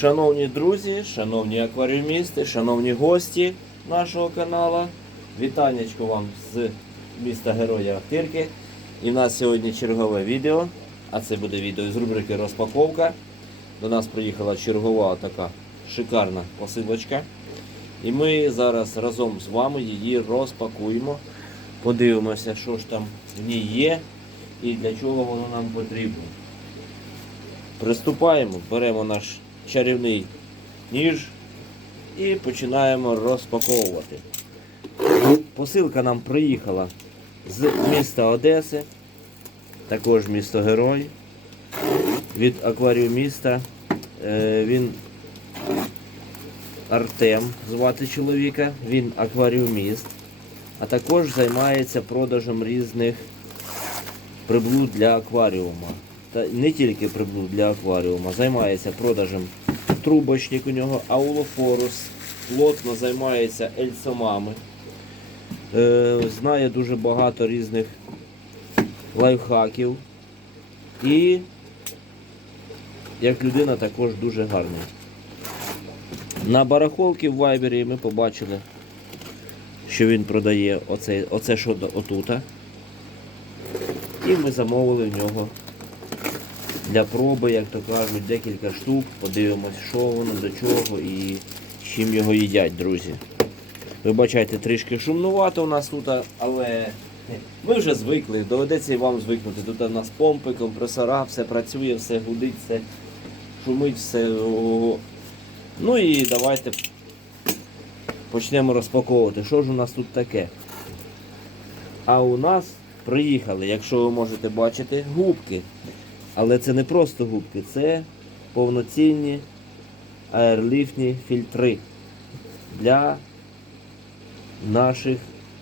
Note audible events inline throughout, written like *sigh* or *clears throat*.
Шановні друзі, шановні акваріумісти, шановні гості нашого каналу, вітаннячко вам з міста Героя Ахтирки. І в нас сьогодні чергове відео, а це буде відео з рубрики Розпаковка. До нас приїхала чергова така шикарна посилочка. І ми зараз разом з вами її розпакуємо. Подивимося, що ж там в ній є і для чого воно нам потрібно. Приступаємо, беремо наш чарівний ніж і починаємо розпаковувати. Посилка нам приїхала з міста Одеси, також місто Герой. Від акваріуміста. Е, Він Артем звати чоловіка, він акваріуміст, а також займається продажем різних приблуд для акваріума. Та не тільки приблуд для акваріума, займається продажем трубочник у нього, аулофорус, плотно займається ельцомами. Е, знає дуже багато різних лайфхаків. І як людина також дуже гарний. На барахолці в Вайбері ми побачили, що він продає оце, оце що отута. І ми замовили в нього для проби, як то кажуть, декілька штук. Подивимось, що воно, до чого і з чим його їдять, друзі. Вибачайте, трішки шумнувато у нас тут, але ми вже звикли, доведеться і вам звикнути. Тут у нас помпи, компресора, все працює, все гудить, все шумить, все. Ну і давайте почнемо розпаковувати. Що ж у нас тут таке? А у нас приїхали, якщо ви можете бачити, губки. Але це не просто губки, це повноцінні аерліфтні фільтри для наших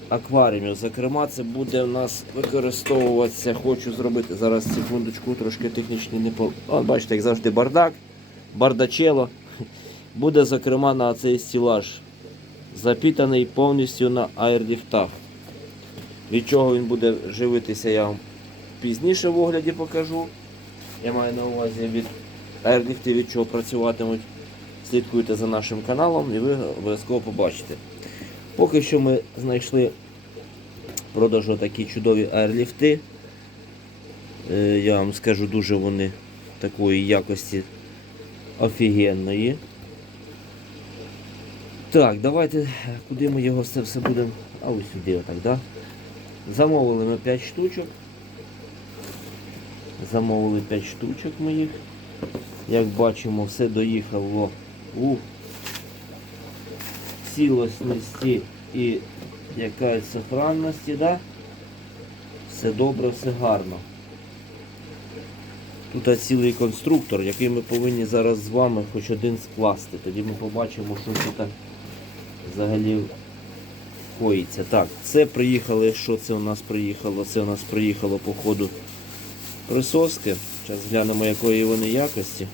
акваріумів. Зокрема, це буде у нас використовуватися, хочу зробити зараз секундочку, трошки технічний не по. От бачите, як завжди, бардак, бардачело. Буде, зокрема, на цей стілаж запітаний повністю на аерліфтах. Від чого він буде живитися, я вам пізніше в огляді покажу. Я маю на увазі від аерліфтів, від чого працюватимуть. Слідкуйте за нашим каналом і ви обов'язково побачите. Поки що ми знайшли в продажу такі чудові аерліфти. Я вам скажу, дуже вони такої якості офігенної. Так, давайте, куди ми його все, все будемо. А ось сюди отак, да? Замовили ми 5 штучок. Замовили 5 штучок ми їх. Як бачимо, все доїхало у цілісності і якась сохранності, да? Все добре, все гарно. Тут цілий конструктор, який ми повинні зараз з вами хоч один скласти. Тоді ми побачимо, що тут взагалі коїться. Так, це приїхали, що це у нас приїхало? Це у нас приїхало по ходу присоски. Зараз глянемо, якої вони якості.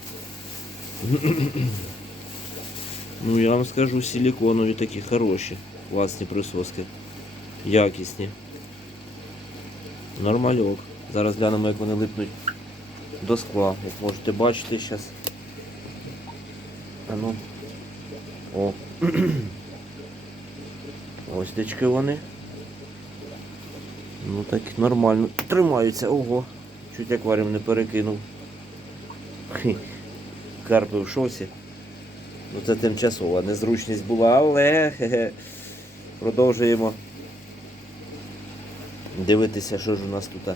Ну, я вам скажу, силіконові такі хороші, класні присоски. Якісні. Нормальок. Зараз глянемо, як вони липнуть до скла. Як можете бачити, зараз. А ну. О. *clears throat* Ось дечки вони. Ну так нормально. Тримаються, ого. Чуть акваріум не перекинув. Карпи в шосі. Ну це тимчасова незручність була, але продовжуємо дивитися, що ж у нас тут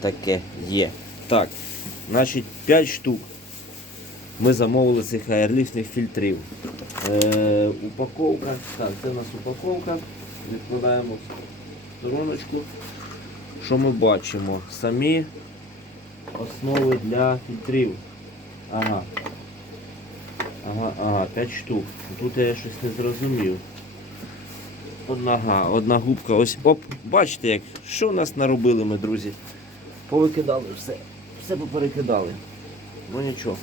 таке є. Так, значить 5 штук. Ми замовили цих аерліфтних фільтрів. Е, упаковка. Так, це у нас упаковка. Відкладаємо стороночку. Що ми бачимо? Самі основи для фільтрів. Ага. Ага, ага, 5 штук. Тут я щось не зрозумів. Одна, ага, одна губка. Ось, оп, бачите, як, що в нас наробили ми, друзі? Повикидали все. Все поперекидали. Ну нічого,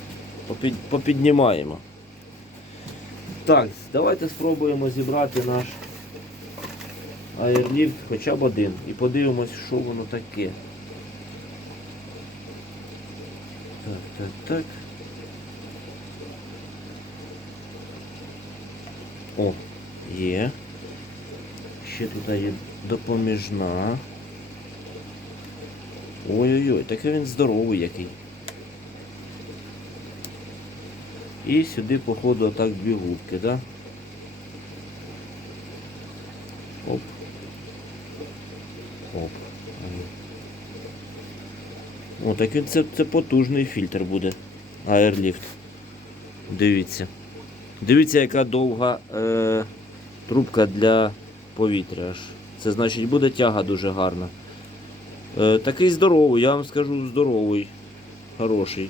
попід, попіднімаємо. Так, давайте спробуємо зібрати наш аерліфт хоча б один. І подивимось, що воно таке. Так, так, так. О, є. Ще тут є допоміжна. Ой-ой-ой, такий він здоровий який. І сюди, походу, отак дві губки, так? О, так він це, це потужний фільтр буде. Airlift. Дивіться. Дивіться, яка довга е, трубка для повітря. аж. Це значить буде тяга дуже гарна. Е, такий здоровий, я вам скажу здоровий, хороший.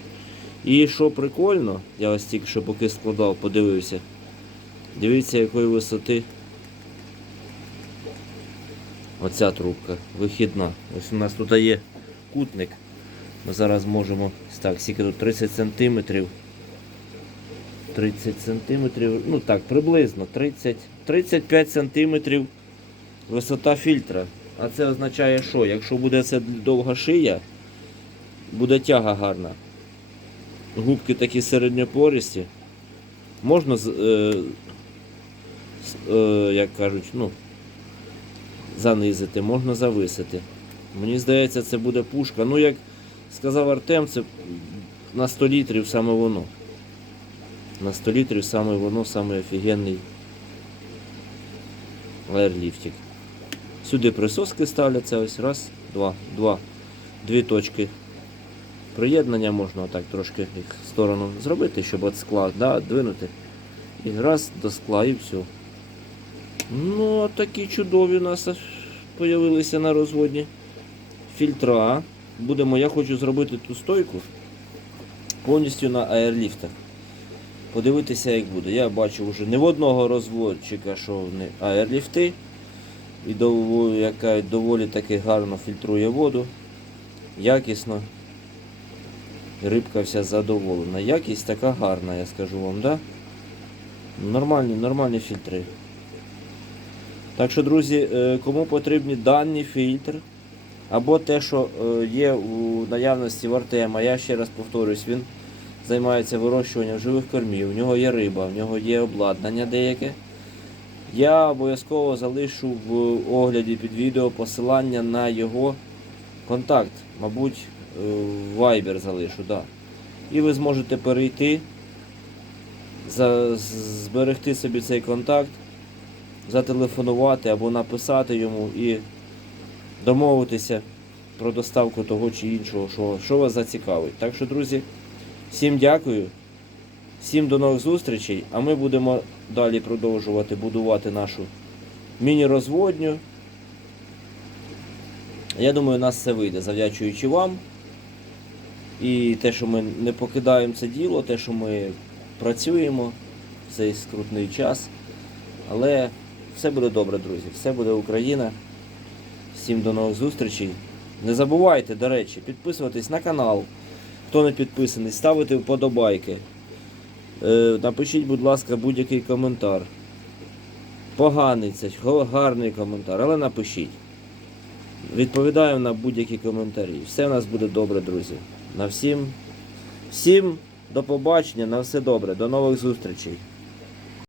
І що прикольно, я ось тільки що поки складав, подивився. Дивіться, якої висоти оця трубка вихідна. Ось у нас тут є кутник. Ми зараз можемо. Так, скільки тут 30 сантиметрів. 30 сантиметрів, ну так, приблизно 30, 35 сантиметрів висота фільтра. А це означає, що? Якщо буде це довга шия, буде тяга гарна. Губки такі середньопористі. Можна, е, е, як кажуть, ну, занизити, можна зависити. Мені здається, це буде пушка. Ну, як сказав Артем, це на 100 літрів саме воно. На 100 літрів саме воно, саме офігенний аерліфтик. Сюди присоски ставляться ось раз, два, два, дві точки. Приєднання можна отак трошки їх в сторону зробити, щоб від скла да, двинути. І раз до скла і все. Ну, а такі чудові у нас з'явилися на розводні фільтра. Будемо, я хочу зробити ту стойку повністю на аерліфтах. Подивитися, як буде. Я бачу вже не в одного розводчика, що вони аерліфти. І доволі, яка доволі таки гарно фільтрує воду. Якісно. Рибка вся задоволена. Якість така гарна, я скажу вам, да? Нормальні, нормальні фільтри. Так що, друзі, е, кому потрібні даний фільтр, або те, що е, є у наявності в Артема, я ще раз повторюсь, він займається вирощуванням живих кормів, в нього є риба, в нього є обладнання деяке. Я обов'язково залишу в огляді під відео посилання на його контакт. Мабуть, е, в Viber залишу, да. І ви зможете перейти, зберегти собі цей контакт, зателефонувати або написати йому і домовитися про доставку того чи іншого, що, що вас зацікавить. Так що, друзі, всім дякую. Всім до нових зустрічей, а ми будемо далі продовжувати будувати нашу міні-розводню. Я думаю, у нас все вийде, завдячуючи вам. І те, що ми не покидаємо це діло, те, що ми працюємо в цей скрутний час. Але все буде добре, друзі. Все буде Україна. Всім до нових зустрічей. Не забувайте, до речі, підписуватись на канал. Хто не підписаний, ставити вподобайки. Е, Напишіть, будь ласка, будь-який коментар. Поганий це, гарний коментар, але напишіть. Відповідаємо на будь-які коментарі. Все в нас буде добре, друзі. На всім. Всім до побачення, на все добре, до нових зустрічей.